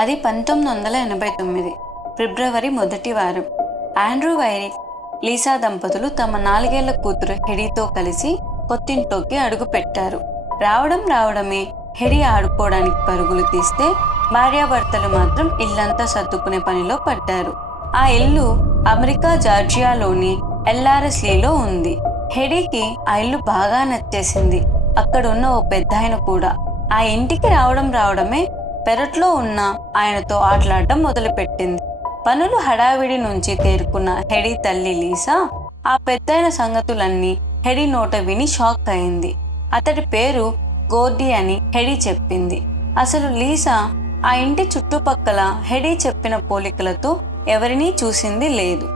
అది 1989 ఫిబ్రవరి మొదటి వారం. ఆండ్రూ వైరిక్, లీసా దంపతులు తమ 4 ఏళ్ల కూతురు హెడీతో కలిసి కొత్తింట్లోకి అడుగు పెట్టారు. రావడమే హెడీ ఆడుకోవడానికి పరుగులు తీస్తే భార్యాభర్తలు మాత్రం ఇల్లంతా సర్దుకునే పనిలో పడ్డారు. ఆ ఇల్లు అమెరికా జార్జియాలోని ఎల్ఆర్ఎస్లీలో ఉంది. హెడీకి ఆ ఇల్లు బాగా నచ్చేసింది. అక్కడున్న ఓ పెద్దాయన కూడా ఆ ఇంటికి రావడమే పెరట్లో ఉన్న ఆయనతో ఆటలాడటం మొదలుపెట్టింది. పనులు హడావిడి నుంచి తేరుకున్న హెడీ తల్లి లీసా ఆ పెద్దాయన సంగతులన్నీ హెడీ నోట విని షాక్ అయింది. అతడి పేరు గోర్డీ అని హెడీ చెప్పింది. అసలు లీసా ఆ ఇంటి చుట్టుపక్కల హెడీ చెప్పిన పోలికలతో ఎవరినీ చూసింది లేదు.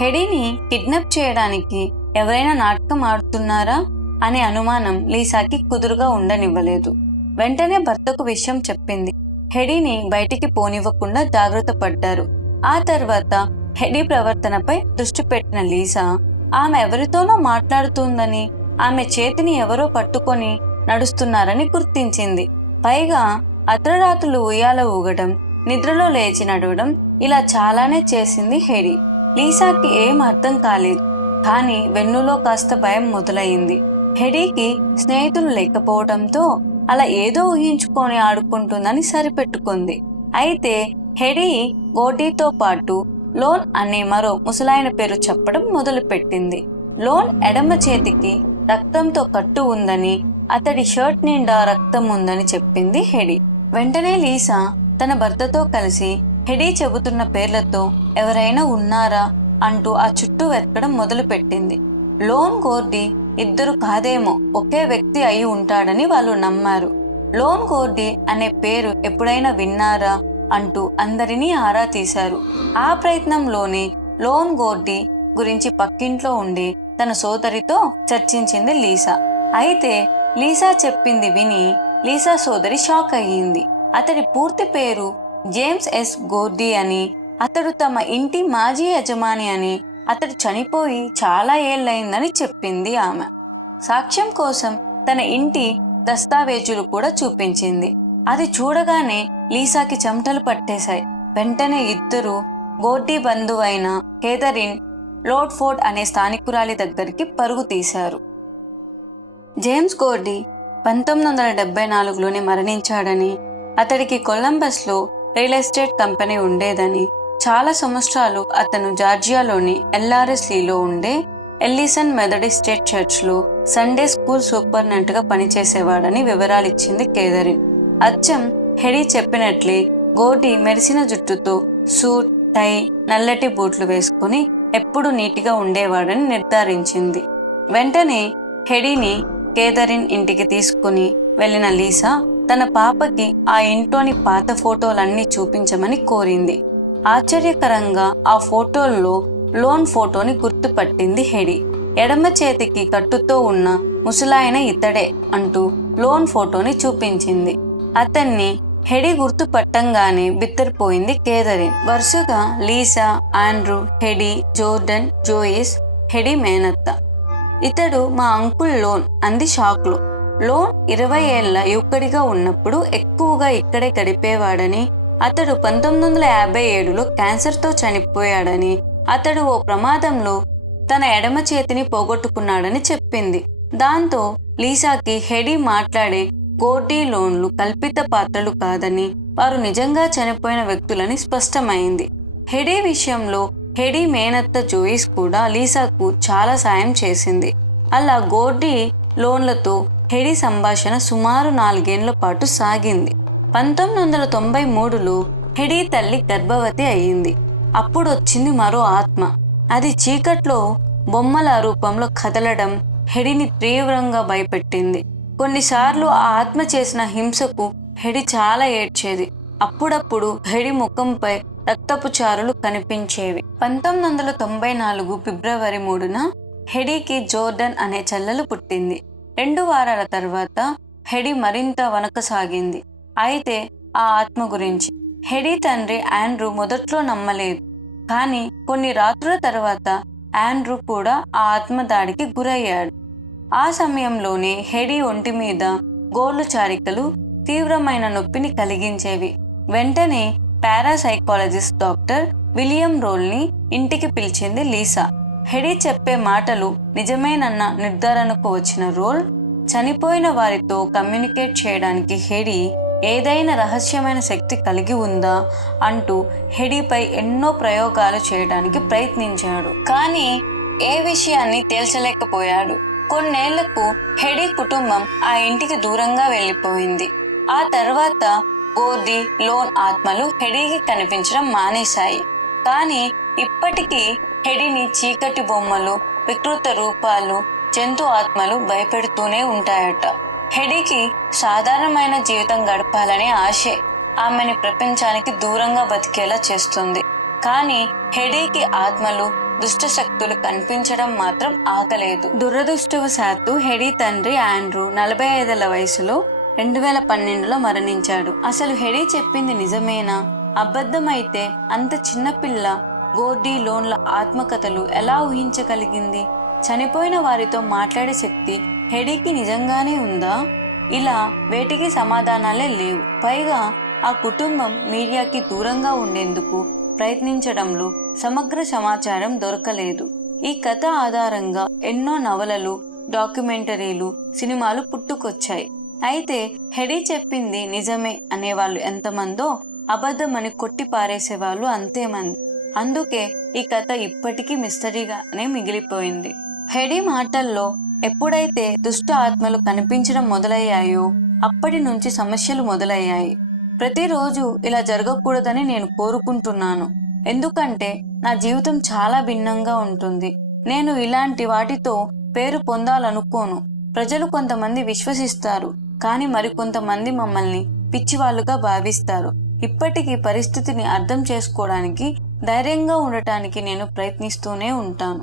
హెడీని కిడ్నాప్ చేయడానికి ఎవరైనా నాటకం ఆడుతున్నారా అనే అనుమానం లీసాకి కుదురుగా ఉండనివ్వలేదు. వెంటనే భర్తకు విషయం చెప్పింది. హెడీని బయటికి పోనివ్వకుండా జాగ్రత్త పడ్డారు. ఆ తర్వాత హెడీ ప్రవర్తనపై దృష్టి పెట్టిన లీసా ఆమె ఎవరితోనో మాట్లాడుతుందని, ఆమె చేతిని ఎవరో పట్టుకొని నడుస్తున్నారని గుర్తించింది. పైగా అర్ధరాత్రులు ఉయ్యాల ఊగడం, నిద్రలో లేచి నడవడం ఇలా చాలానే చేసింది హెడీ. లీసాకి ఏం అర్థం కాలేదు. కానీ వెన్నులో కాస్త భయం మొదలైంది. హెడీకి స్నేహితులు లేకపోవడంతో అలా ఏదో ఊహించుకొని ఆడుకుంటుందని సరిపెట్టుకుంది. అయితే హెడీ గోర్డీతో పాటు లోన్ అనే మరో ముసలాయన పేరు చెప్పడం మొదలుపెట్టింది. లోన్ ఎడమ చేతికి రక్తంతో కట్టు ఉందని, అతడి షర్ట్ నిండా రక్తం ఉందని చెప్పింది హెడీ. వెంటనే లీసా తన భర్తతో కలిసి హెడీ చెబుతున్న పేర్లతో ఎవరైనా ఉన్నారా అంటూ ఆ చుట్టూ వెతకడం మొదలుపెట్టింది. లోన్, గోర్డీ ఇద్దరు కాదేమో ఒకే వ్యక్తి అయి ఉంటాడని వాళ్ళు నమ్మారు. లోన్, గోర్డీ అనే పేరు ఎప్పుడైనా విన్నారా అంటూ అందరినీ ఆరా తీశారు. ఆ ప్రయత్నంలోనే లోన్, గోర్డీ గురించి పక్కింట్లో ఉండి తన సోదరితో చర్చించింది లీసా. అయితే లీసా చెప్పింది విని లీసా సోదరి షాక్ అయ్యింది. అతడి పూర్తి పేరు జేమ్స్ ఎస్ గోర్డీ అని, అతడు తమ ఇంటి మాజీ యజమాని అని, అతడు చనిపోయి చాలా ఏళ్లయిందని చెప్పింది ఆమె. సాక్ష్యం కోసం తన ఇంటి దస్తావేజులు కూడా చూపించింది. అది చూడగానే లీసాకి చెమటలు పట్టేశాయి. వెంటనే ఇద్దరు గోర్డీ బంధువైన కేథరిన్ లోడ్ఫోర్డ్ అనే స్థానికురాలి దగ్గరికి పరుగు తీశారు. జేమ్స్ గోర్డీ 1974లోనే మరణించాడని, అతడికి కొలంబస్లో రియల్ ఎస్టేట్ కంపెనీ ఉండేదని, చాలా సంవత్సరాలు అతను జార్జియాలోని ఎల్ఆర్ఎస్లీలో ఉండే ఎల్లిసన్ మెథడిస్ట్ చర్చ్లో సండే స్కూల్ సూపర్నెంట్గా పనిచేసేవాడని వివరాలిచ్చింది కేథరిన్. అచ్చం హెడీ చెప్పినట్లే గోర్డీ మెరిసిన జుట్టుతో సూట్, టై, నల్లటి బూట్లు వేసుకుని ఎప్పుడూ నీటిగా ఉండేవాడని నిర్ధారించింది. వెంటనే హెడీని కేథరిన్ ఇంటికి తీసుకుని వెళ్లిన లీసా తన పాపకి ఆ ఇంట్లోని పాత ఫోటోలన్నీ చూపించమని కోరింది. ఆశ్చర్యకరంగా ఆ ఫోటోల్లో లోన్ ఫోటోని గుర్తుపట్టింది హెడీ. ఎడమ చేతికి కట్టుతో ఉన్న ముసలాయన ఇతడే అంటూ లోన్ ఫోటోని చూపించింది. అతన్ని హెడీ గుర్తుపట్టంగానే బిత్తరపోయింది కేథరిన్. వరుసగా Lisa, Andrew, Heidi, Jordan, Joyce, Heidi మేనత్త. ఇతడు మా అంకుల్ లోన్ అంది షాక్లో. లోన్ 20 ఏళ్ల యువకుడిగా ఉన్నప్పుడు ఎక్కువగా ఇక్కడే గడిపేవాడని, అతడు 1957లో క్యాన్సర్తో చనిపోయాడని, అతడు ఓ ప్రమాదంలో తన ఎడమ చేతిని పోగొట్టుకున్నాడని చెప్పింది. దాంతో లీసాకి హెడీ మాట్లాడే గోర్డీ, లోన్లు కల్పిత పాత్రలు కాదని, వారు నిజంగా చనిపోయిన వ్యక్తులని స్పష్టమైంది. హెడీ విషయంలో హెడీ మేనత్త జోయిస్ కూడా లీసాకు చాలా సాయం చేసింది. అలా గోర్డీ, లోన్లతో హెడీ సంభాషణ సుమారు 4 ఏళ్ల పాటు సాగింది. 1993లో హెడీ తల్లి గర్భవతి అయ్యింది. అప్పుడొచ్చింది మరో ఆత్మ. అది చీకట్లో బొమ్మల రూపంలో కదలడం హెడీని తీవ్రంగా భయపెట్టింది. కొన్నిసార్లు ఆ ఆత్మ చేసిన హింసకు హెడీ చాలా ఏడ్చేది. అప్పుడప్పుడు హెడీ ముఖంపై రక్తపు చారులు కనిపించేవి. 1994 ఫిబ్రవరి 3న హెడీకి జోర్డన్ అనే చెల్లెలు పుట్టింది. 2 వారాల తర్వాత హెడీ మరింత వణకసాగింది. అయితే ఆ ఆత్మ గురించి హెడీ తండ్రి ఆండ్రూ మొదట్లో నమ్మలేదు. కానీ కొన్ని రాత్రుల తర్వాత ఆండ్రూ కూడా ఆ ఆత్మ దాడికి గురయ్యాడు. ఆ సమయంలోనే హెడీ ఒంటి మీద గోర్లు చారికలు తీవ్రమైన నొప్పిని కలిగించేవి. వెంటనే పారాసైకాలజిస్ట్ డాక్టర్ విలియం రోల్ని ఇంటికి పిలిచింది లీసా. హెడీ చెప్పే మాటలు నిజమేనన్న నిర్ధారణకు వచ్చిన రోల్ చనిపోయిన వారితో కమ్యూనికేట్ చేయడానికి హెడీ ఏదైనా రహస్యమైన శక్తి కలిగి ఉందా అంటూ హెడీపై ఎన్నో ప్రయోగాలు చేయడానికి ప్రయత్నించాడు. కానీ ఏ విషయాన్ని తేల్చలేకపోయాడు. కొన్నేళ్లకు హెడీ కుటుంబం ఆ ఇంటికి దూరంగా వెళ్ళిపోయింది. ఆ తర్వాత గోర్డీ లోన్ ఆత్మలు హెడీకి కనిపించడం మానేశాయి. కానీ ఇప్పటికీ హెడీని చీకటి బొమ్మలు, వికృత రూపాలు, జంతు ఆత్మలు భయపెడుతూనే ఉంటాయట. హెడీకి సాధారణమైన జీవితం గడపాలనే ఆశే ఆమెని ప్రపంచానికి దూరంగా బతికేలా చేస్తుంది. కానీ హెడీకి ఆత్మలు, దుష్ట శక్తులు కనిపించడం మాత్రం ఆగలేదు. దురదృష్టవశాత్తు హెడీ తండ్రి ఆండ్రూ 45 వయసులో 2012లో మరణించాడు. అసలు హెడీ చెప్పింది నిజమేనా? అబద్ధమైతే అంత చిన్నపిల్ల గోర్డీ లోన్ల ఆత్మకథలు ఎలా ఊహించగలిగింది? చనిపోయిన వారితో మాట్లాడే శక్తి హెడీకి నిజంగానే ఉందా? ఇలా వేటికి సమాధానాలే లేవు. పైగా ఆ కుటుంబం మీడియాకి దూరంగా ఉండేందుకు ప్రయత్నించడంలో సమగ్ర సమాచారం దొరకలేదు. ఈ కథ ఆధారంగా ఎన్నో నవలలు, డాక్యుమెంటరీలు, సినిమాలు పుట్టుకొచ్చాయి. అయితే హెడీ చెప్పింది నిజమే అనేవాళ్ళు ఎంతమందో, అబద్ధమని కొట్టి పారేసేవాళ్ళు అంతేమంది. అందుకే ఈ కథ ఇప్పటికీ మిస్టరీగానే మిగిలిపోయింది. హెడీ మాటల్లో ఎప్పుడైతే దుష్ట ఆత్మలు కనిపించడం మొదలయ్యాయో అప్పటి నుంచి సమస్యలు మొదలయ్యాయి. ప్రతిరోజు ఇలా జరగకూడదని నేను కోరుకుంటున్నాను. ఎందుకంటే నా జీవితం చాలా భిన్నంగా ఉంటుంది. నేను ఇలాంటి వాటితో పేరు పొందాలనుకోను. ప్రజలు కొంతమంది విశ్వసిస్తారు, కానీ మరికొంతమంది మమ్మల్ని పిచ్చివాళ్ళుగా భావిస్తారు. ఇప్పటికీ పరిస్థితిని అర్థం చేసుకోవడానికి, ధైర్యంగా ఉండటానికి నేను ప్రయత్నిస్తూనే ఉంటాను.